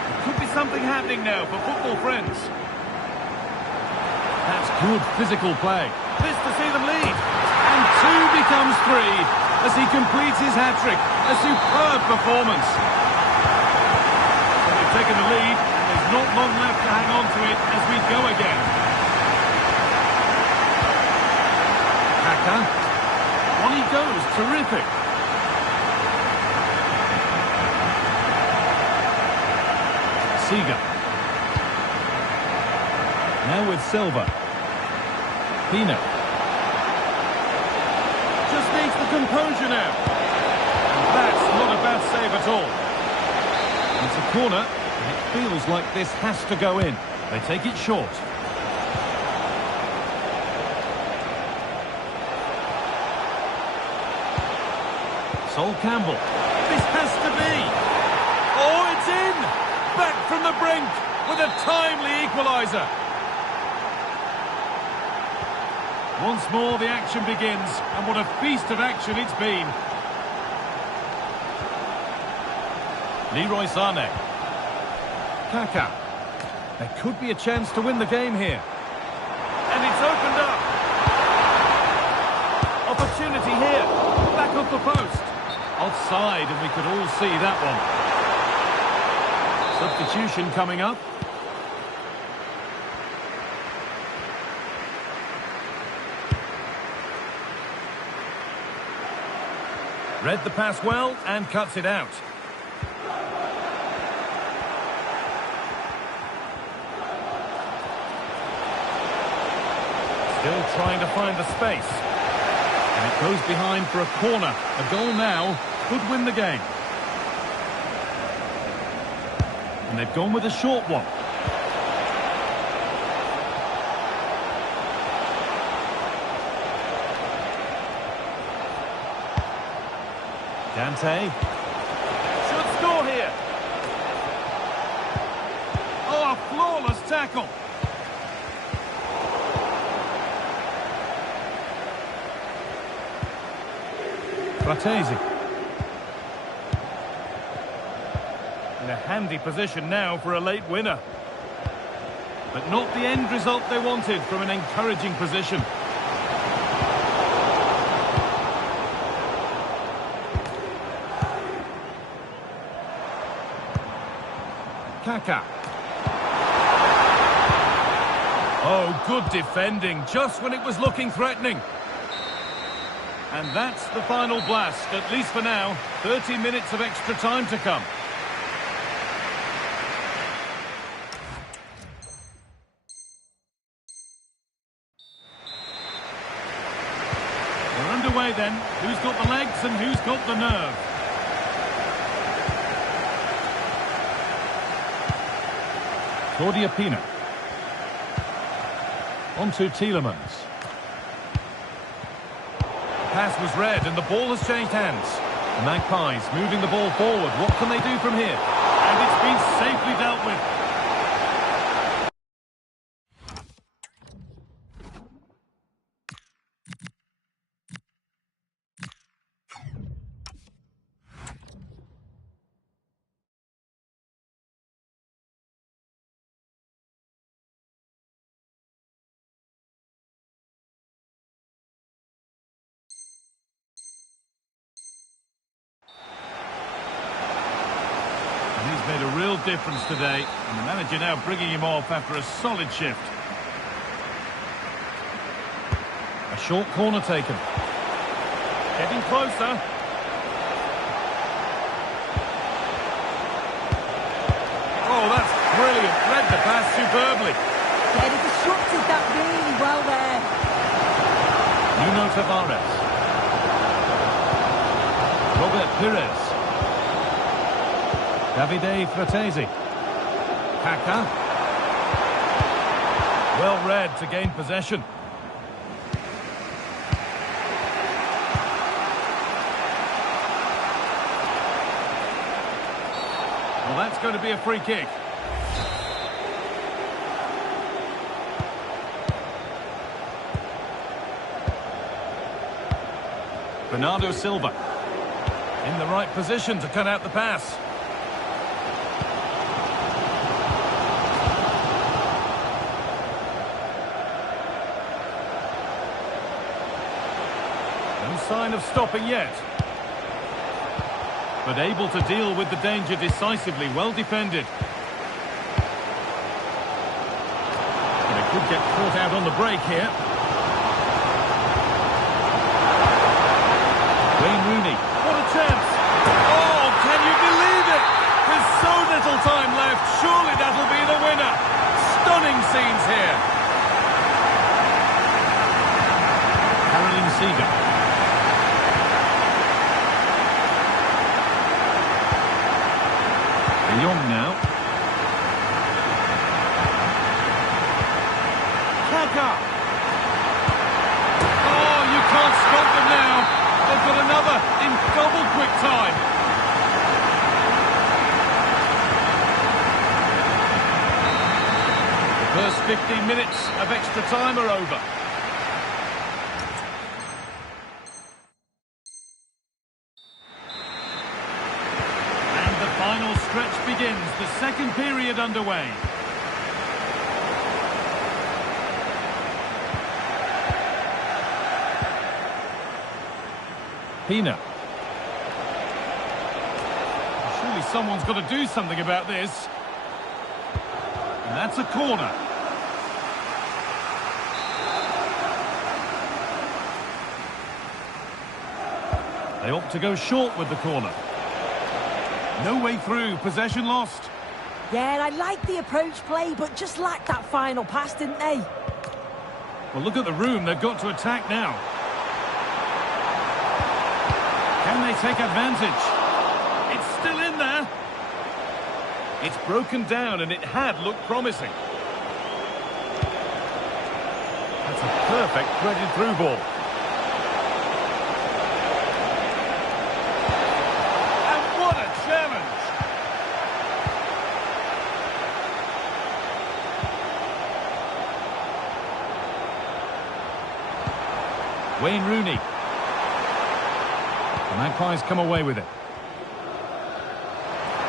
There could be something happening now for football friends. That's good physical play. This to see them lead. And 2 becomes 3 as he completes his hat-trick. A superb performance. So they've taken the lead, and there's not long left to hang on to it as we go again. Haka. On he goes, terrific. Seeger. Now with Silva. Pina. Just needs the composure now. And that's not a bad save at all. It's a corner, and it feels like this has to go in. They take it short. Sol Campbell. This has to be. Oh, it's in! Back from the brink with a timely equaliser. Once more the action begins, and what a feast of action it's been. Leroy Sane. Kaka. There could be a chance to win the game here. And it's opened up. Opportunity here. Back off the post. Offside, and we could all see that one. Substitution coming up. Read the pass well and cuts it out. Still trying to find the space. And it goes behind for a corner. A goal now could win the game. And they've gone with a short one. Dante. Should score here. Oh, a flawless tackle. Fratesi. In a handy position now for a late winner. But not the end result they wanted from an encouraging position. Kaka. Oh, good defending, just when it was looking threatening. And that's the final blast, at least for now. 30 minutes of extra time to come. We're underway then. Who's got the legs and who's got the nerve? Claudia Pina. On to Tielemans. The pass was read and the ball has changed hands. The Magpies moving the ball forward. What can they do from here? And it's been safely dealt with. real difference today, and the manager now bringing him off after a solid shift. A short corner taken. Getting closer. Oh, that's brilliant. Read the pass superbly. Yeah, they disrupted that really well there. Nuno Tavares. Robert Pires. Davide Fratesi. Kaka. Well read to gain possession. Well, that's going to be a free kick. Bernardo Silva. In the right position to cut out the pass. No sign of stopping yet. But able to deal with the danger decisively, well defended. And it could get caught out on the break here. Wayne Rooney, what a chance! Oh, can you believe it? There's so little time left, surely that'll be the winner. Stunning scenes here. Caroline Seeger. Young now. Kaka. Oh, you can't stop them now. They've got another in double quick time. The first 15 minutes of extra time are over. Final stretch begins, the second period underway. Pina. Surely someone's got to do something about this. And that's a corner. They opt to go short with the corner. No way through, possession lost. Yeah, I like the approach play, but just lacked that final pass, didn't they? Well, look at the room they've got to attack now. Can they take advantage? It's still in there. It's broken down, and it had looked promising. That's a perfect threaded through ball. Wayne Rooney. The Magpies come away with it.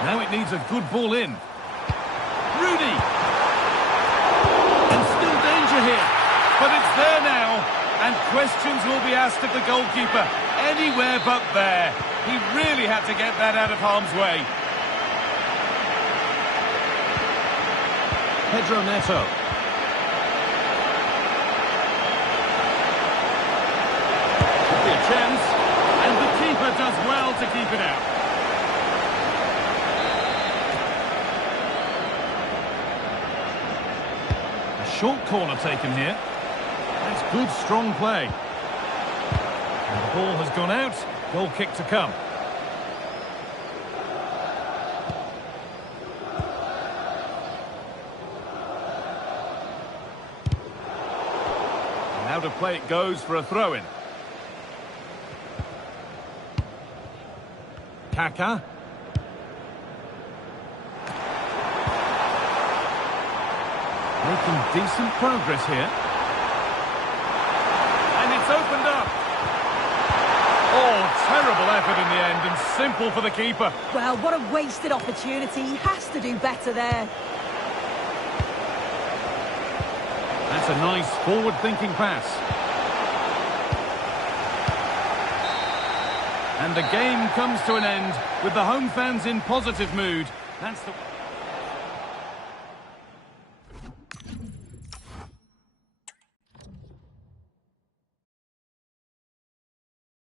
Now it needs a good ball in. Rooney! And still danger here. But it's there now. And questions will be asked of the goalkeeper. Anywhere but there. He really had to get that out of harm's way. Pedro Neto. A chance, and the keeper does well to keep it out. A short corner taken here. That's good, strong play. And the ball has gone out. Goal kick to come. And out of play it goes for a throw-in. Kaka. Making decent progress here. And it's opened up. Oh, terrible effort in the end and simple for the keeper. Well, what a wasted opportunity. He has to do better there. That's a nice forward-thinking pass. And the game comes to an end with the home fans in positive mood. That's the...